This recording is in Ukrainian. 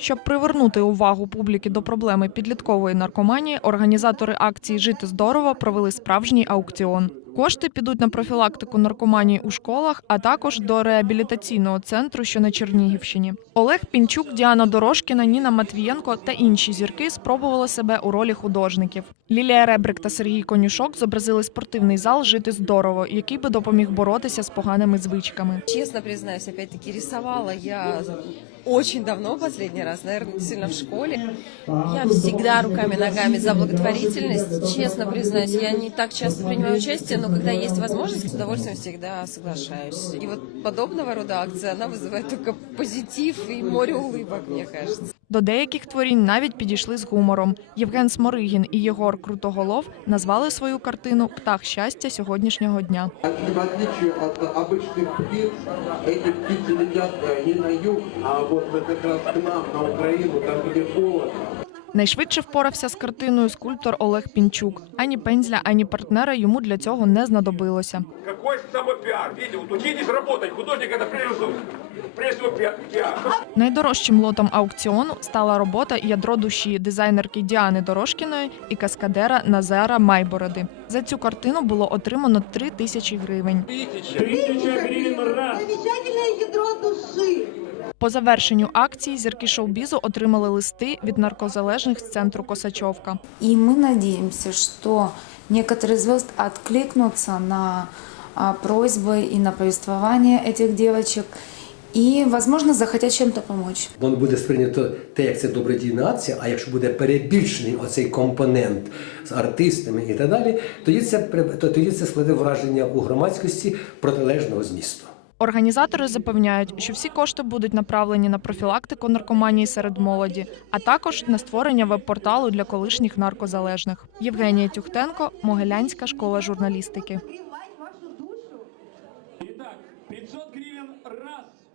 Щоб привернути увагу публіки до проблеми підліткової наркоманії, організатори акції Жити здорово провели справжній аукціон. Кошти підуть на профілактику наркоманії у школах, а також до реабілітаційного центру, що на Чернігівщині. Олег Пінчук, Діана Дорошкіна, Ніна Матвієнко та інші зірки спробували себе у ролі художників. Лілія Ребрик та Сергій Конюшок зобразили спортивний зал Жити здорово, який би допоміг боротися з поганими звичками. Честно признаюсь, опять-таки рисовала я очень давно, последний раз, наверное, действительно в школе. Я всегда руками-ногами за благотворительность. Честно признаюсь, я не так часто принимаю участие, но когда есть возможность, с удовольствием всегда соглашаюсь. И вот подобного рода акция, она вызывает только позитив и море улыбок, мне кажется. До деяких творінь навіть підійшли з гумором. Євген Сморигін і Єгор Крутоголов назвали свою картину Птах щастя сьогоднішнього дня. В отличие от обычных птиц, эти птицы летят э, не на юг, а вот как раз к нам, на Украину, там где холодно. Найшвидше впорався з картиною скульптор Олег Пінчук. Ані пензля, ані партнера йому для цього не знадобилося. Какой вот учитесь работать. Художник прежде всего. Найдорожчим лотом аукціону стала робота ядро душі дизайнерки Діани Дорошкіної і каскадера Назара Майбороди. За цю картину було отримано три тисячі гривень. Замечательное ядро души. По завершенню акції зірки шоу-бізу отримали листи від наркозалежних з центру Косачовка. И мы надеемся, что некоторые звезд откликнутся на а, просьбы и на повествование этих девочек и, возможно, захотят чем-то помочь. Воно буде сприйнято те, як це добродійна акція, а якщо буде перебільшений оцей компонент з артистами і так далі, тоді це, при- то тоді це складе враження у громадськості протилежного змісту. Організатори запевняють, що всі кошти будуть направлені на профілактику наркоманії серед молоді, а також на створення веб-порталу для колишніх наркозалежних. Євгенія Тюхтенко, Могилянська школа журналістики. Душу. Итак, 500 гривень раз.